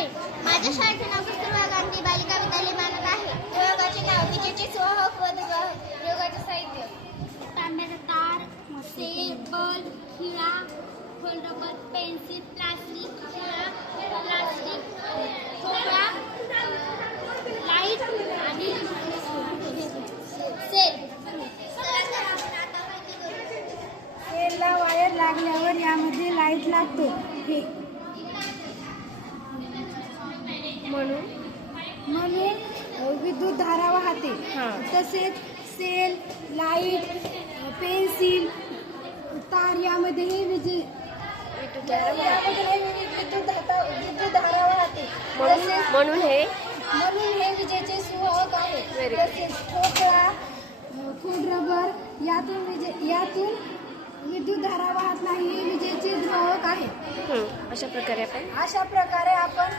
आहे माझ्या शाळेचे नाव कस्तुरबा गांधी बालिका विद्यालय मानत आहे. प्रयोगाचे नाव विजेचे सुवाहक व प्रयोगाचे साहित्य. तांब्याचा तार सेल बल्ब खिळा खोल रबर पेन्सिल प्लास्टिक प्लास्टिक ठोकळा लाइट आणि सेल. वायर लागल्यावर यामध्ये लाइट लागतो. हे म्हणून? म्हणून विद्युत धारा वाहते. तसेच सेल लाइट पेन्सिल तार यामध्येही विजे यामध्ये हे विद्युत धारा वाहते. म्हणून हे? म्हणून हे विजेचे सुवाहक आहे. तसेच ठोकळा खोड रबर यातून विजे यातून विद्युत धारा वाहत नाही विजेचे द्रावक आहे. अशा प्रकारे आपण अशा प्रकारे आपण